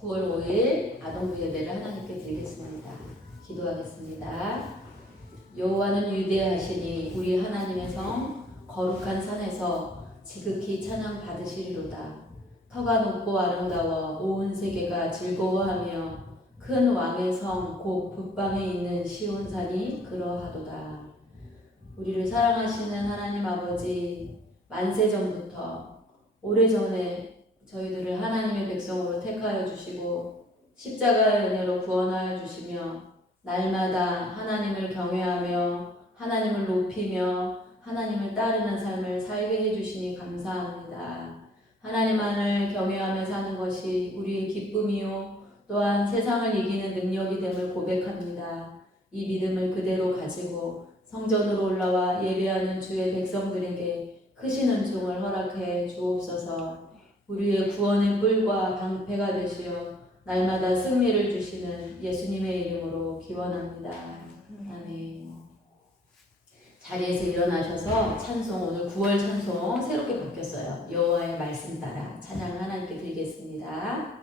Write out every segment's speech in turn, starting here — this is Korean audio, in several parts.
9월 5일 아동부 예배를 하나님께 드리겠습니다. 기도하겠습니다. 여호와는 위대하시니 우리 하나님의 성 거룩한 산에서 지극히 찬양 받으시리로다. 터가 높고 아름다워 온 세계가 즐거워하며 큰 왕의 성 곧 북방에 있는 시온산이 그러하도다. 우리를 사랑하시는 하나님 아버지, 만세 전부터 오래전에 저희들을 하나님의 백성으로 택하여 주시고 십자가의 은혜로 구원하여 주시며 날마다 하나님을 경외하며 하나님을 높이며 하나님을 따르는 삶을 살게 해주시니 감사합니다. 하나님만을 경외하며 사는 것이 우리의 기쁨이요 또한 세상을 이기는 능력이 됨을 고백합니다. 이 믿음을 그대로 가지고 성전으로 올라와 예배하는 주의 백성들에게 크신 은총을 허락해 주옵소서. 우리의 구원의 뿔과 방패가 되시어 날마다 승리를 주시는 예수님의 이름으로 기원합니다. 아멘. 자리에서 일어나셔서 찬송, 오늘 9월 찬송 새롭게 바뀌었어요. 여호와의 말씀 따라 찬양 하나님께 드리겠습니다.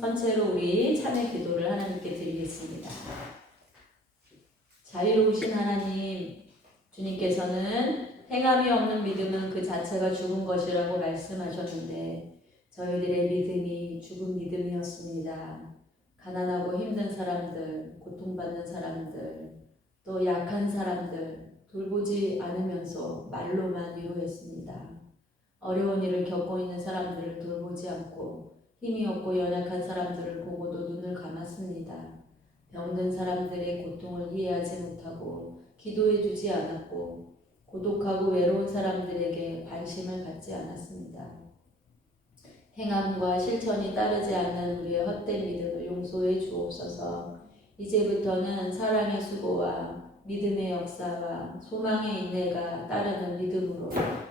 전체로 우리 참회 기도를 하나님께 드리겠습니다. 자유로우신 하나님, 주님께서는 행함이 없는 믿음은 그 자체가 죽은 것이라고 말씀하셨는데 저희들의 믿음이 죽은 믿음이었습니다. 가난하고 힘든 사람들, 고통받는 사람들, 또 약한 사람들 돌보지 않으면서 말로만 위로했습니다. 어려운 일을 겪고 있는 사람들을 돌보지 않고 힘이 없고 연약한 사람들을 보고도 눈을 감았습니다. 병든 사람들의 고통을 이해하지 못하고 기도해 주지 않았고 고독하고 외로운 사람들에게 관심을 갖지 않았습니다. 행함과 실천이 따르지 않는 우리의 헛된 믿음을 용서해 주옵소서. 이제부터는 사랑의 수고와 믿음의 역사와 소망의 인내가 따르는 믿음으로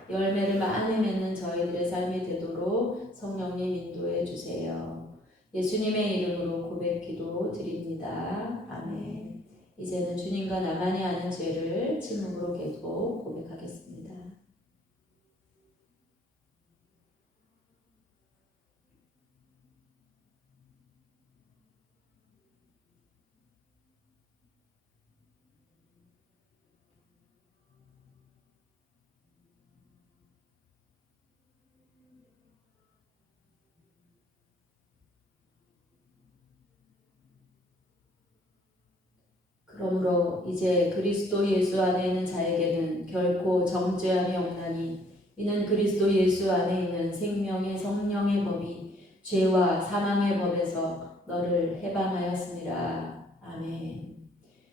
열매를 많이 맺는 저희들의 삶이 되도록 성령님 인도해 주세요. 예수님의 이름으로 고백 기도 드립니다. 아멘. 이제는 주님과 나만이 아는 죄를 침묵으로 계속 고백하겠습니다. 그러므로 이제 그리스도 예수 안에 있는 자에게는 결코 정죄함이 없나니 이는 그리스도 예수 안에 있는 생명의 성령의 법이 죄와 사망의 법에서 너를 해방하였습니다. 아멘.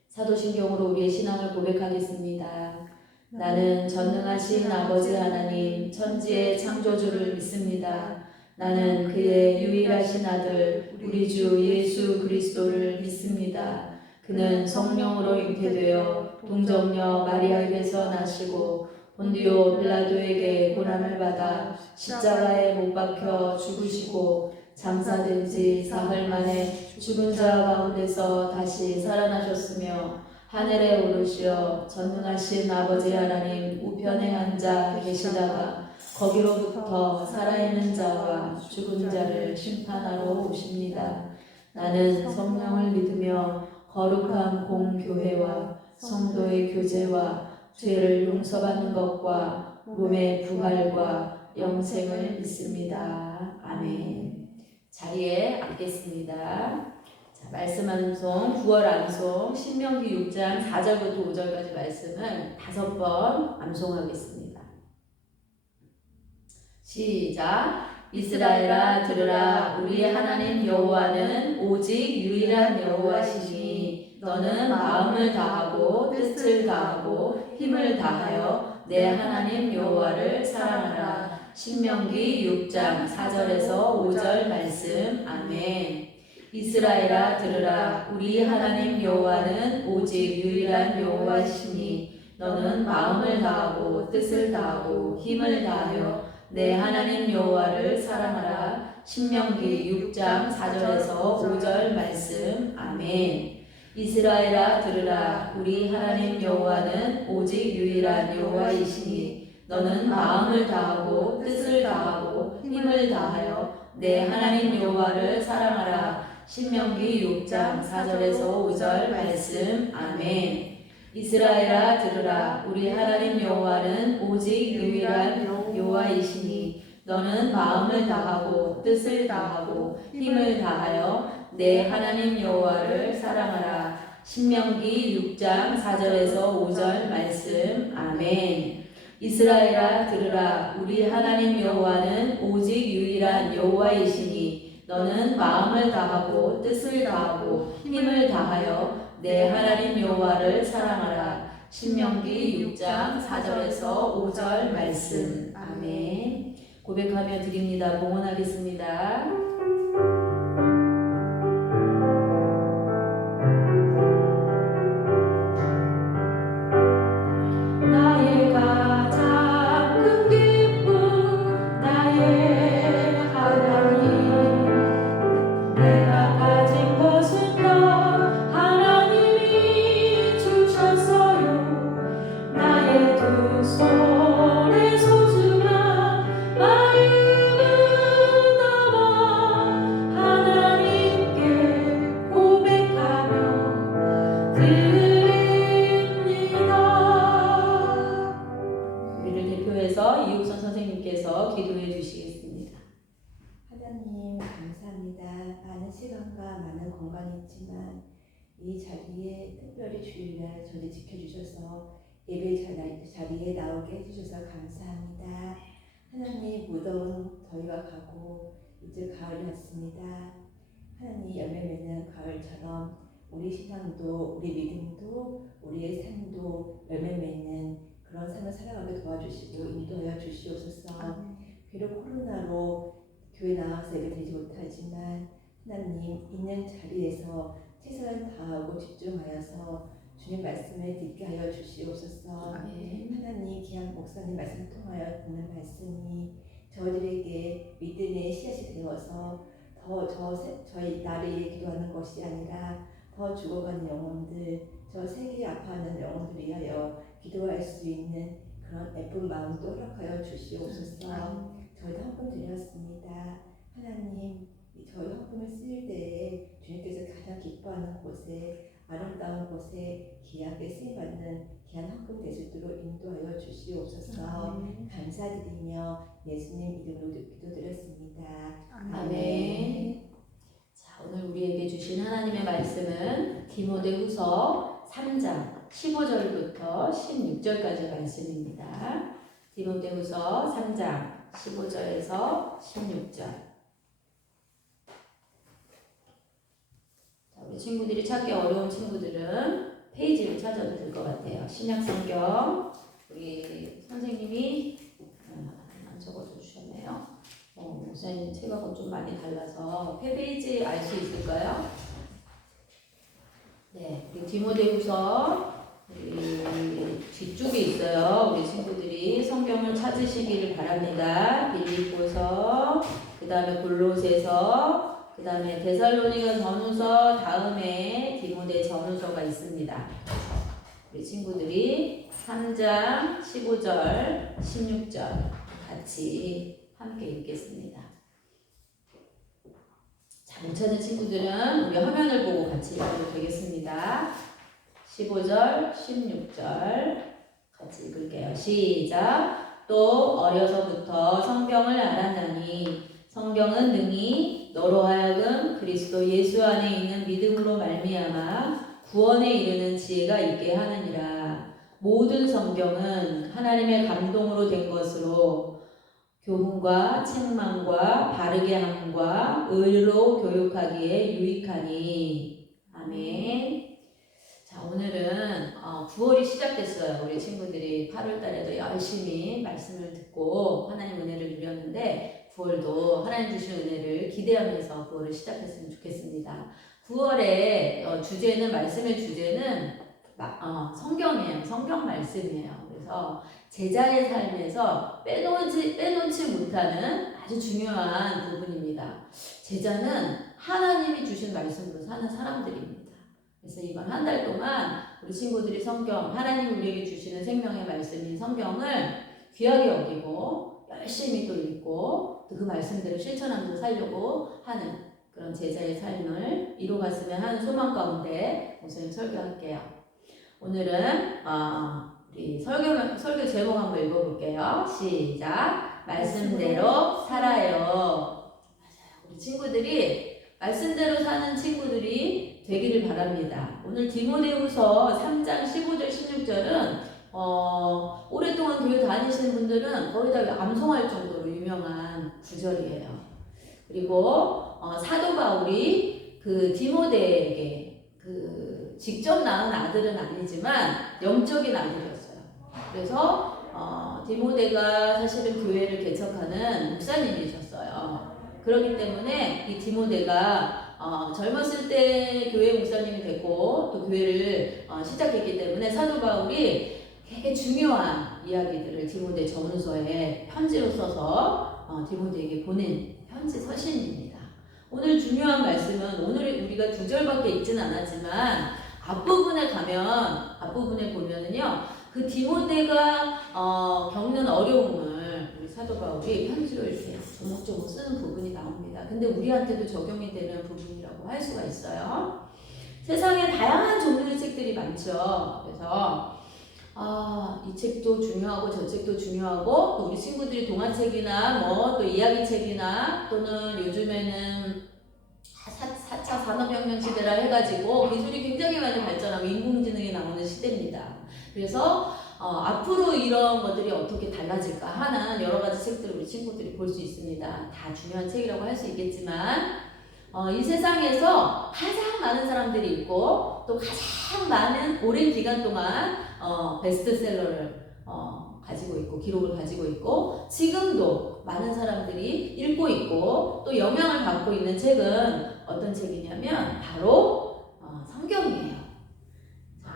사도신경으로 우리의 신앙을 고백하겠습니다. 나는 전능하신 아버지 하나님 천지의 창조주를 믿습니다. 나는 그의 유일하신 아들 우리 주 예수 그리스도를 믿습니다. 그는 성령으로 잉태되어 동정녀 마리아에게서 나시고 본디오 빌라도에게 고난을 받아 십자가에 못 박혀 죽으시고 장사된 지 사흘 만에 죽은 자 가운데서 다시 살아나셨으며 하늘에 오르시어 전능하신 아버지 하나님 우편에 앉아 계시다가 거기로부터 살아있는 자와 죽은 자를 심판하러 오십니다. 나는 성령을 믿으며 거룩한 공교회와 성도의 교제와 죄를 용서받는 것과 몸의 부활과 영생을 믿습니다. 아멘. 자리에 앉겠습니다. 자, 말씀 암송, 9월 암송, 신명기 6장 4절부터 5절까지 말씀을 5번 암송하겠습니다. 시작. 이스라엘아 들으라. 우리의 하나님 여호와는 오직 유일한 여호와시니 너는 마음을 다하고 뜻을 다하고 힘을 다하여 내 하나님 여호와를 사랑하라. 신명기 6장 4절에서 5절 말씀. 아멘. 이스라엘아 들으라. 우리 하나님 여호와는 오직 유일한 여호와시니 너는 마음을 다하고 뜻을 다하고 힘을 다하여 내 하나님 여호와를 사랑하라. 신명기 6장 4절에서 5절 말씀. 아멘. 이스라엘아 들으라. 우리 하나님 여호와는 오직 유일한 여호와이시니 너는 마음을 다하고 뜻을 다하고 힘을 다하여 내 하나님 여호와를 사랑하라. 신명기 6장 4절에서 5절 말씀. 아멘. 이스라엘아 들으라. 우리 하나님 여호와는 오직 유일한 여호와이시니 너는 마음을 다하고 뜻을 다하고 힘을 다하여 내 하나님 여호와를 사랑하라. 신명기 6장 4절에서 5절 말씀. 아멘. 이스라엘아 들으라. 우리 하나님 여호와는 오직 유일한 여호와이시니 너는 마음을 다하고 뜻을 다하고 힘을 다하여 내 하나님 여호와를 사랑하라. 신명기 6장 4절에서 5절 말씀. 아멘. 고백하며 드립니다. 봉헌하겠습니다. 나의 가장 큰 기쁨 나의 하나님 내가 가진 것은 다 하나님이 주셨어요. 나의 두 손에 소중한 마음을 담아 하나님께 고백하며 드립니다. 우리를 대표해서 이우선 선생님께서 기도해 주시겠습니다. 하나님 감사합니다. 많은 시간과 많은 건강이 있지만 이 자리에 특별히 주일날 저를 지켜주셔서 예배 자리에 나오게 해주셔서 감사합니다. 하나님 무더운 더위가 가고 이제 가을이 왔습니다. 하나님 열매 맺는 가을처럼 우리 신앙도 우리 믿음도 우리의 삶도 열매 맺는 그런 삶을 살아가게 도와주시고 인도하여 주시옵소서. 비록 코로나로 교회 나와서 예배드리지 못하지만 하나님 있는 자리에서 최선을 다하고 집중하여서 주님 말씀을 듣게 하여 주시옵소서. 하나님 귀한 목사님 말씀 통하여 듣는 말씀이 저희들에게 믿음의 씨앗이 되어서 저희 나를 기도하는 것이 아니라 더 죽어가는 영혼들, 저 세계에 아파하는 영혼들 위하여 기도할 수 있는 그런 예쁜 마음도 허락하여 주시옵소서. 저희도 헌금 드렸습니다. 하나님, 저희 헌금을 쓸 때에 주님께서 가장 기뻐하는 곳에 아름다운 곳에 귀하게 쓰임받는 귀한 헌금 될 수 있도록 인도하여 주시옵소서. 감사드리며 예수님 이름으로 기도드렸습니다. 아멘. 자, 오늘 우리에게 주신 하나님의 말씀은 디모데후서 3장 15절부터 16절까지 말씀입니다. 디모데후서 3장 15절에서 16절. 친구들이 찾기 어려운 친구들은 페이지를 찾아도 될 것 같아요. 신약성경 우리 선생님이 안 적어줘 주셨네요. 목사님 책하고 좀 많이 달라서 페이지 알 수 있을까요? 네, 우리 디모데후서 우리 뒤쪽에 있어요. 우리 친구들이 성경을 찾으시기를 바랍니다. 빌립보서, 그 다음에 골로새서, 그 다음에 데살로니가 전후서, 다음에 디모데 전후서가 있습니다. 우리 친구들이 3장 15절, 16절 같이 함께 읽겠습니다. 자, 못 찾은 친구들은 우리 화면을 보고 같이 읽어도 되겠습니다. 15절, 16절 같이 읽을게요. 시작. 또 어려서부터 성경을 알았나니 성경은 능히 너로 하여금 그리스도 예수 안에 있는 믿음으로 말미암아 구원에 이르는 지혜가 있게 하느니라. 모든 성경은 하나님의 감동으로 된 것으로 교훈과 책망과 바르게 함과 의로 교육하기에 유익하니. 아멘. 자, 오늘은 9월이 시작됐어요. 우리 친구들이 8월 달에도 열심히 말씀을 듣고 하나님 은혜를 누렸는데 9월도 하나님 주신 은혜를 기대하면서 9월을 시작했으면 좋겠습니다. 9월의 주제는, 말씀의 주제는 성경이에요. 성경 말씀이에요. 그래서 제자의 삶에서 빼놓지 못하는 아주 중요한 부분입니다. 제자는 하나님이 주신 말씀으로 사는 사람들입니다. 그래서 이번 한 달 동안 우리 친구들이 성경, 하나님 우리에게 주시는 생명의 말씀인 성경을 귀하게 여기고 열심히 또 읽고 또 그 말씀대로 실천하면서 살려고 하는 그런 제자의 삶을 이루어갔으면 하는 소망 가운데 목사님 설교할게요. 오늘은 우리 설교 제목 한번 읽어볼게요. 시작. 말씀대로 살아요. 맞아요. 우리 친구들이 말씀대로 사는 친구들이 되기를 바랍니다. 오늘 디모데후서 3장 15절 16절은 오랫동안 교회 다니시는 분들은 거의 다 암송할 정도로 유명한 구절이에요. 그리고 사도 바울이 그 디모데에게 직접 낳은 아들은 아니지만 영적인 아들이었어요. 그래서 디모데가 사실은 교회를 개척하는 목사님이셨어요. 그렇기 때문에 이 디모데가 젊었을 때 교회 목사님이 됐고 또 교회를 시작했기 때문에 사도 바울이 되게 중요한 이야기들을 디모데 전후서에 편지로 써서 디모데에게 보낸 편지 서신입니다. 오늘 중요한 말씀은 오늘 우리가 2절밖에 읽지는 않았지만 앞부분에 보면은요, 그 디모데가 겪는 어려움을 우리 사도 바울이 편지로 이렇게 조목조목 쓰는 부분이 나옵니다. 근데 우리한테도 적용이 되는 부분이라고 할 수가 있어요. 세상에 다양한 종류의 책들이 많죠. 그래서 이 책도 중요하고 저 책도 중요하고 또 우리 친구들이 동화책이나 뭐 또 이야기책이나 또는 요즘에는 4차 산업혁명 시대라 해가지고 기술이 굉장히 많이 발전하고 인공지능이 나오는 시대입니다. 그래서 앞으로 이런 것들이 어떻게 달라질까 하는 여러 가지 책들을 우리 친구들이 볼 수 있습니다. 다 중요한 책이라고 할 수 있겠지만 이 세상에서 가장 많은 사람들이 읽고 또 가장 많은 오랜 기간 동안 베스트셀러를 가지고 있고 기록을 가지고 있고 지금도 많은 사람들이 읽고 있고 또 영향을 받고 있는 책은 어떤 책이냐면 바로 성경이에요.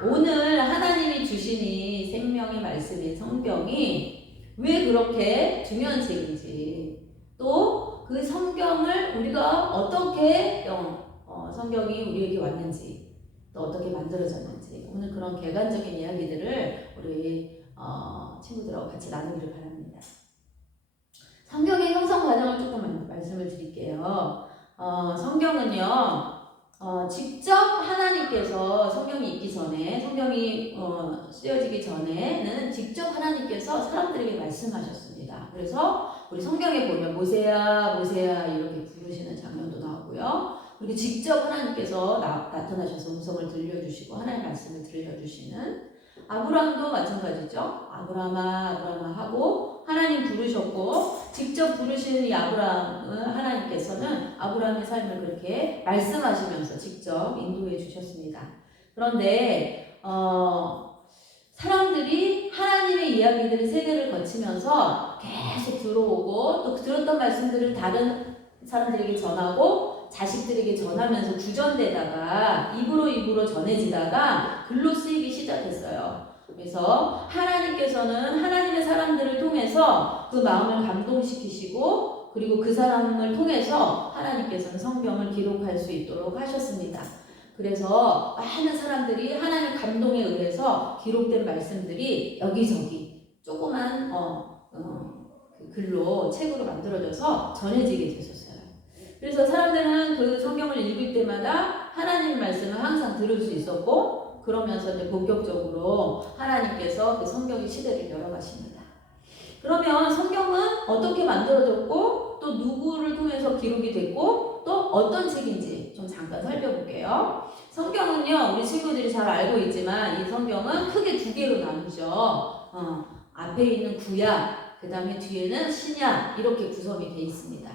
오늘 하나님이 주시니 생명의 말씀인 성경이 왜 그렇게 중요한 책인지 또 그 성경을 우리가 어떻게 성경이 우리에게 왔는지 또 어떻게 만들어졌는지 오늘 그런 객관적인 이야기들을 우리 친구들하고 같이 나누기를 바랍니다. 성경의 형성 과정을 조금 말씀을 드릴게요. 성경은요, 직접 하나님께서 성경이 있기 전에, 성경이 쓰여지기 전에는 직접 하나님께서 사람들에게 말씀하셨습니다. 그래서 우리 성경에 보면 모세야, 모세야 이렇게 부르시는 장면도 나오고요. 그리고 직접 하나님께서 나타나셔서 음성을 들려주시고 하나님의 말씀을 들려주시는 아브라함도 마찬가지죠. 아브라함아, 아브라함아 하고 하나님 부르셨고 직접 부르시는 이 아브라함을 하나님께서는 아브라함의 삶을 그렇게 말씀하시면서 직접 인도해 주셨습니다. 그런데 사람들이 하나님의 이야기들을 세대를 거치면서 계속 들어오고 또 들었던 말씀들을 다른 사람들에게 전하고 자식들에게 전하면서 구전되다가 입으로 전해지다가 글로 쓰이기 시작했어요. 그래서 하나님께서는 하나님의 사람들을 통해서 그 마음을 감동시키시고 그리고 그 사람을 통해서 하나님께서는 성경을 기록할 수 있도록 하셨습니다. 그래서 많은 사람들이 하나님 감동에 의해서 기록된 말씀들이 여기저기 조그만 그 글로 책으로 만들어져서 전해지게 되셨어요. 그래서 사람들은 그 성경을 읽을 때마다 하나님의 말씀을 항상 들을 수 있었고 그러면서 이제 본격적으로 하나님께서 그 성경의 시대를 열어가십니다. 그러면 성경은 어떻게 만들어졌고 또 누구를 통해서 기록이 됐고 또 어떤 책인지 좀 잠깐 살펴볼게요. 성경은요, 우리 친구들이 잘 알고 있지만 이 성경은 크게 두 개로 나누죠. 앞에 있는 구약, 그 다음에 뒤에는 신약 이렇게 구성이 되어 있습니다.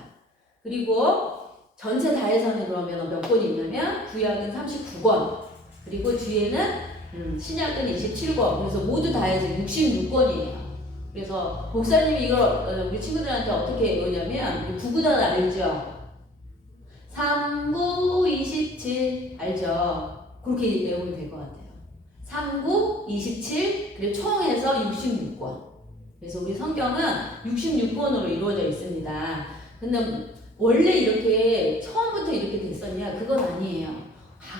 그리고 전체 다해서는 그러면 몇 권이 있냐면 구약은 39권 그리고 뒤에는 신약은 27권 그래서 모두 다해서 66권이에요. 그래서 목사님이 이걸 우리 친구들한테 어떻게 외우냐면 구구단 알죠? 3, 9, 27 알죠? 그렇게 외우면 될 것 같아요. 3, 9, 27 그리고 총 해서 66권. 그래서 우리 성경은 66권으로 이루어져 있습니다. 근데 원래 이렇게 처음부터 이렇게 됐었냐? 그건 아니에요.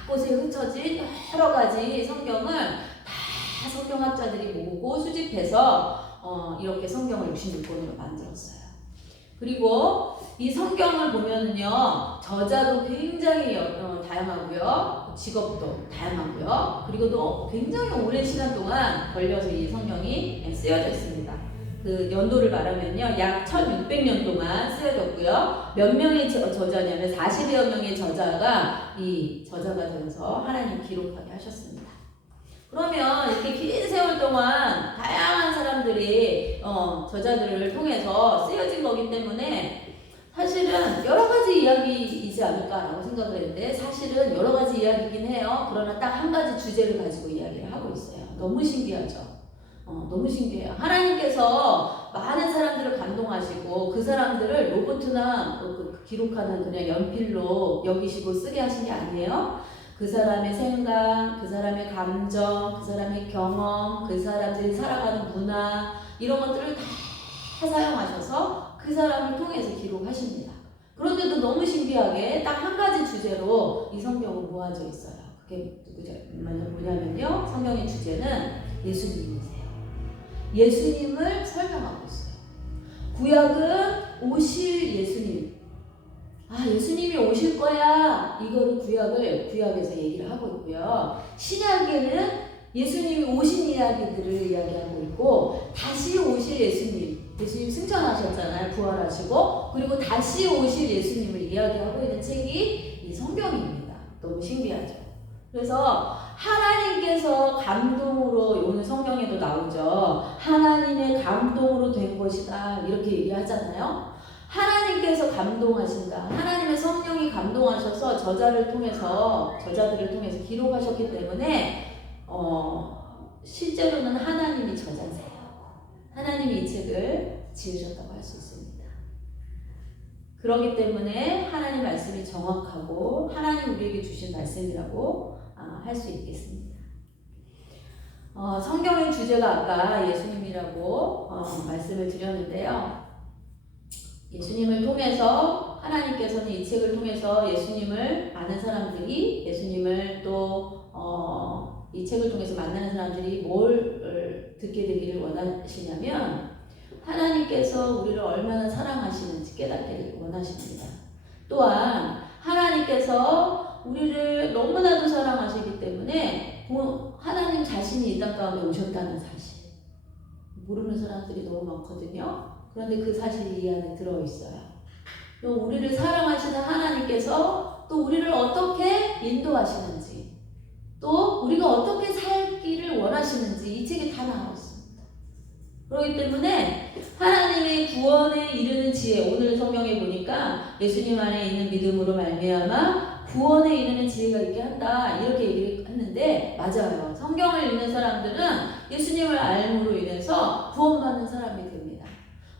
곳곳에 흩어진 여러 가지 성경을 다 성경학자들이 모으고 수집해서 이렇게 성경을 66권으로 만들었어요. 그리고 이 성경을 보면은요, 저자도 굉장히 다양하고요, 직업도 다양하고요, 그리고 또 굉장히 오랜 시간 동안 걸려서 이 성경이 쓰여져 있습니다. 그 연도를 말하면요, 약 1600년 동안 쓰여졌고요. 몇 명의 저자냐면 40여 명의 저자가 이 저자가 되어서 하나님 기록하게 하셨습니다. 그러면 이렇게 긴 세월 동안 다양한 사람들이 저자들을 통해서 쓰여진 거기 때문에 사실은 여러 가지 이야기이지 않을까라고 생각을 했는데 사실은 여러 가지 이야기이긴 해요. 그러나 딱 한 가지 주제를 가지고 이야기를 하고 있어요. 너무 신기하죠? 너무 신기해요. 하나님께서 많은 사람들을 감동하시고 그 사람들을 로봇이나 기록하는 그냥 연필로 여기시고 쓰게 하신 게 아니에요. 그 사람의 생각, 그 사람의 감정, 그 사람의 경험, 그 사람들이 살아가는 문화 이런 것들을 다 사용하셔서 그 사람을 통해서 기록하십니다. 그런데도 너무 신기하게 딱 한 가지 주제로 이 성경은 모아져 있어요. 그게 뭐냐면요. 성경의 주제는 예수님이세요. 예수님을 설명하고 있어요. 구약은 오실 예수님. 예수님이 오실 거야. 이거를 구약에서 얘기를 하고 있고요. 신약에는 예수님이 오신 이야기들을 이야기하고 있고, 다시 오실 예수님 승천하셨잖아요. 부활하시고, 그리고 다시 오실 예수님을 이야기하고 있는 책이 이 성경입니다. 너무 신기하죠? 그래서 하나님께서 감동으로 오늘 성경에도 나오죠. 하나님의 감동으로 된 것이다. 이렇게 얘기하잖아요. 하나님께서 감동하신다. 하나님의 성령이 감동하셔서 저자들을 통해서 기록하셨기 때문에 실제로는 하나님이 저자세요. 하나님이 이 책을 지으셨다고 할 수 있습니다. 그렇기 때문에 하나님 말씀이 정확하고 하나님 우리에게 주신 말씀이라고 할 수 있겠습니다. 성경의 주제가 아까 예수님이라고 말씀을 드렸는데요. 예수님을 통해서 하나님께서는 이 책을 통해서 예수님을 아는 사람들이 예수님을 또 이 책을 통해서 만나는 사람들이 뭘 듣게 되기를 원하시냐면 하나님께서 우리를 얼마나 사랑하시는지 깨닫기를 원하십니다. 또한 하나님께서 우리를 너무나도 사랑하시기 때문에 하나님 자신이 이 땅 가운데 오셨다는 사실 모르는 사람들이 너무 많거든요. 그런데 그 사실이 이 안에 들어있어요. 또 우리를 사랑하시는 하나님께서 또 우리를 어떻게 인도하시는지 또 우리가 어떻게 살기를 원하시는지 이 책에 다 나와 있습니다. 그렇기 때문에 하나님의 구원에 이르는 지혜, 오늘 성경에 보니까 예수님 안에 있는 믿음으로 말미암아 구원에 이르는 지혜가 있게 한다 이렇게 얘기를 했는데 맞아요. 성경을 읽는 사람들은 예수님을 알므로 인해서 구원받는 사람이 됩니다.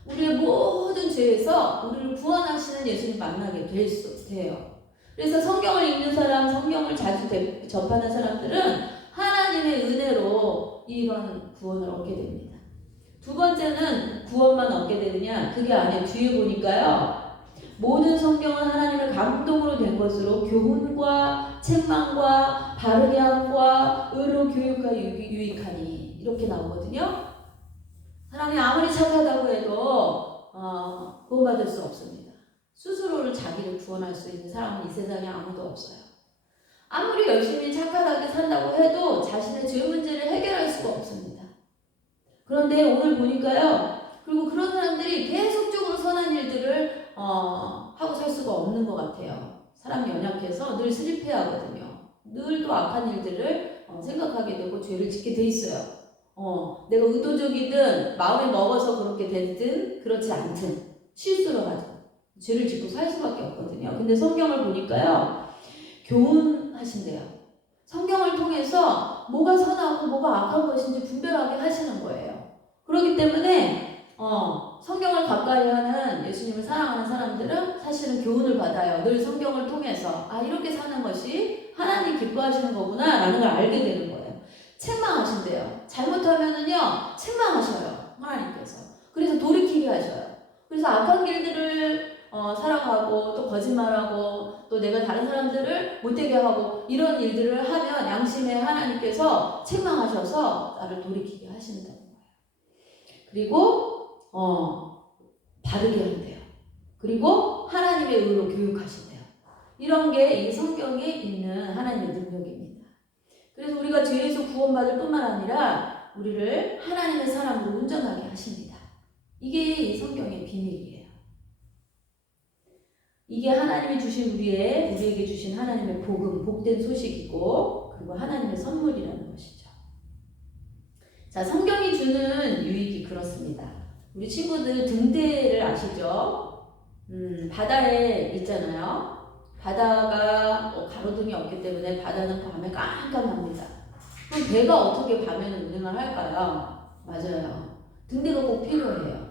우리의 모든 죄에서 우리를 구원하시는 예수님 만나게 돼요. 그래서 성경을 읽는 사람, 성경을 자주 접하는 사람들은 하나님의 은혜로 이런 구원을 얻게 됩니다. 두 번째는 구원만 얻게 되느냐? 그게 아니에요. 뒤에 보니까요. 모든 성경은 하나님의 감동으로 된 것으로 교훈과 책망과 바르게 함과 의로 교육과 유익하니 이렇게 나오거든요. 사람이 아무리 착하다고 해도 구원받을 수 없습니다. 스스로를 자기를 구원할 수 있는 사람은 이 세상에 아무도 없어요. 아무리 열심히 착하게 산다고 해도 자신의 죄 문제를 해결할 수가 없습니다. 그런데 오늘 보니까요. 그리고 그런 사람들이 계속적으로 선한 일들을 하고 살 수가 없는 것 같아요. 사람이 연약해서 늘 실패하거든요. 늘 또 악한 일들을 생각하게 되고 죄를 짓게 돼 있어요. 내가 의도적이든 마음에 먹어서 그렇게 되든 그렇지 않든 실수로 하든 죄를 짓고 살 수밖에 없거든요. 근데 성경을 보니까요. 교훈하신대요. 성경을 통해서 뭐가 선하고 뭐가 악한 것인지 분별하게 하시는 거예요. 그렇기 때문에 성경을 가까이 하는 예수님을 사랑하는 사람들은 사실은 교훈을 받아요. 늘 성경을 통해서 이렇게 사는 것이 하나님 기뻐하시는 거구나 라는 걸 알게 되는 거예요. 책망하신대요. 잘못하면은요 책망하셔요. 하나님께서. 그래서 돌이키게 하셔요. 그래서 악한 길들을 살아가고 또 거짓말하고 또 내가 다른 사람들을 못되게 하고 이런 일들을 하면 양심의 하나님께서 책망하셔서 나를 돌이키게 하신다는 거예요. 그리고 바르게 한대요. 그리고 하나님의 의로 교육하신대요. 이런 게 이 성경에 있는 하나님의 능력입니다. 그래서 우리가 죄에서 구원받을 뿐만 아니라 우리를 하나님의 사람으로 온전하게 하십니다. 이게 이 성경의 비밀이에요. 이게 하나님이 주신 우리에게 주신 하나님의 복음, 복된 소식이고 그리고 하나님의 선물이라는 것이죠. 자, 성경이 주는 유익이 그렇습니다. 우리 친구들 등대를 아시죠? 바다에 있잖아요. 바다가 가로등이 없기 때문에 바다는 밤에 깜깜합니다. 그럼 배가 어떻게 밤에는 운행을 할까요? 맞아요. 등대가 꼭 필요해요.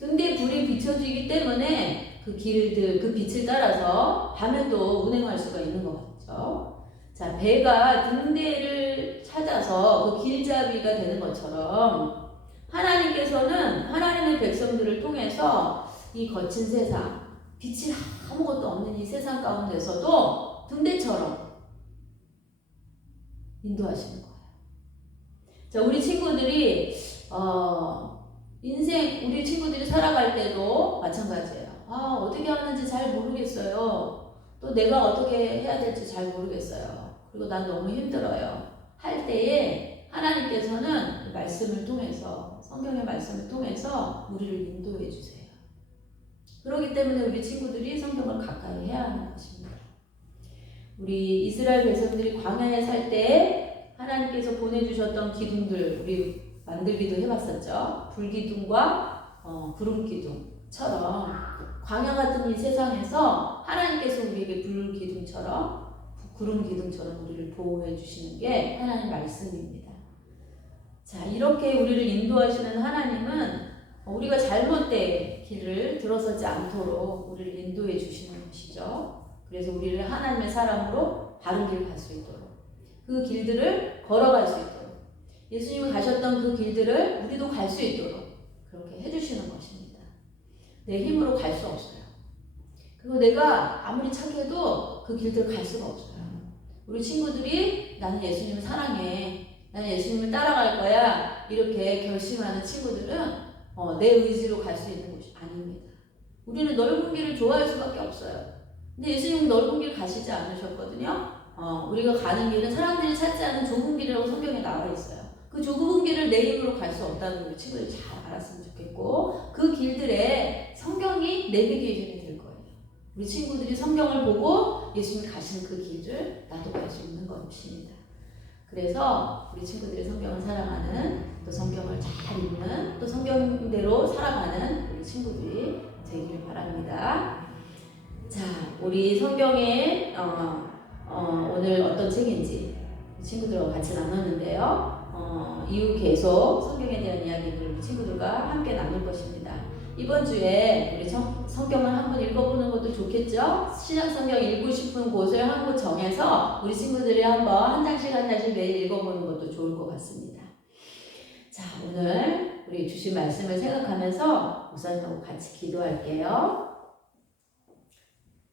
등대 불이 비춰지기 때문에 그 길들, 그 빛을 따라서 밤에도 운행할 수가 있는 것 같죠. 자, 배가 등대를 찾아서 그 길잡이가 되는 것처럼 하나님께서는 하나님의 백성들을 통해서 이 거친 세상, 빛이 아무것도 없는 이 세상 가운데서도 등대처럼 인도하시는 거예요. 자, 우리 친구들이 우리 친구들이 살아갈 때도 마찬가지예요. 어떻게 하는지 잘 모르겠어요. 또 내가 어떻게 해야 될지 잘 모르겠어요. 그리고 난 너무 힘들어요. 할 때에 하나님께서는 말씀을 통해서, 성경의 말씀을 통해서 우리를 인도해 주세요. 그렇기 때문에 우리 친구들이 성경을 가까이 해야 하는 것입니다. 우리 이스라엘 백성들이 광야에 살 때 하나님께서 보내주셨던 기둥들 우리 만들기도 해봤었죠. 불기둥과 구름기둥처럼 광야 같은 이 세상에서 하나님께서 우리에게 불기둥처럼 구름기둥처럼 우리를 보호해 주시는 게 하나님 말씀입니다. 자, 이렇게 우리를 인도하시는 하나님은 우리가 잘못된 길을 들어서지 않도록 우리를 인도해 주시는 것이죠. 그래서 우리를 하나님의 사람으로 바른 길 갈 수 있도록 그 길들을 걸어갈 수 있도록 예수님이 가셨던 그 길들을 우리도 갈 수 있도록 그렇게 해주시는 것입니다. 내 힘으로 갈 수 없어요. 그리고 내가 아무리 착해도 그 길들을 갈 수가 없어요. 우리 친구들이 나는 예수님을 사랑해, 나는 예수님을 따라갈 거야 이렇게 결심하는 친구들은 내 의지로 갈 수 있는 것이 아닙니다. 우리는 넓은 길을 좋아할 수밖에 없어요. 근데 예수님은 넓은 길 가시지 않으셨거든요. 우리가 가는 길은 사람들이 찾지 않는 좁은 길이라고 성경에 나와 있어요. 그 좁은 길을 내 힘으로 갈 수 없다는 걸 친구들이 잘 알았으면 좋겠고 그 길들에 성경이 내비게이션이 될 거예요. 우리 친구들이 성경을 보고 예수님이 가시는 그 길을 나도 갈 수 있는 것입니다. 그래서 우리 친구들이 성경을 사랑하는 또 성경을 잘 읽는 또 성경대로 살아가는 우리 친구들이 되기를 바랍니다. 자, 우리 성경에 오늘 어떤 책인지 친구들과 같이 나눴는데요. 이후 계속 성경에 대한 이야기들을 우리 친구들과 함께 나눌 것입니다. 이번 주에 우리 성경을 한번 읽어보는 것도 좋겠죠? 신약 성경 읽고 싶은 곳을 한 곳 정해서 우리 친구들이 한번 한 장씩 한 장씩 매일 읽어보는 것도 좋을 것 같습니다. 자, 오늘 우리 주신 말씀을 생각하면서 우선 같이 기도할게요.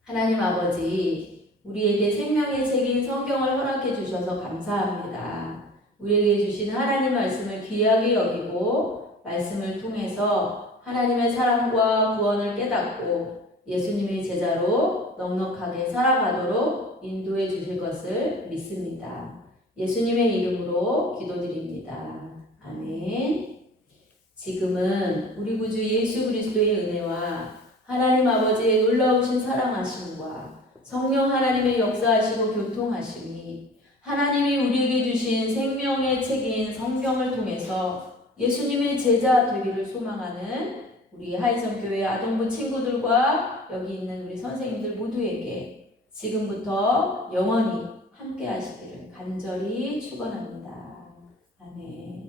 하나님 아버지, 우리에게 생명의 책인 성경을 허락해 주셔서 감사합니다. 우리에게 주신 하나님 말씀을 귀하게 여기고 말씀을 통해서 하나님의 사랑과 구원을 깨닫고 예수님의 제자로 넉넉하게 살아가도록 인도해 주실 것을 믿습니다. 예수님의 이름으로 기도드립니다. 아멘. 지금은 우리 구주 예수 그리스도의 은혜와 하나님 아버지의 놀라우신 사랑하심과 성령 하나님의 역사하시고 교통하심이 하나님이 우리에게 주신 생명의 책인 성경을 통해서 예수님의 제자 되기를 소망하는 우리 하이성교회 아동부 친구들과 여기 있는 우리 선생님들 모두에게 지금부터 영원히 함께 하시기를 간절히 축원합니다. 아멘.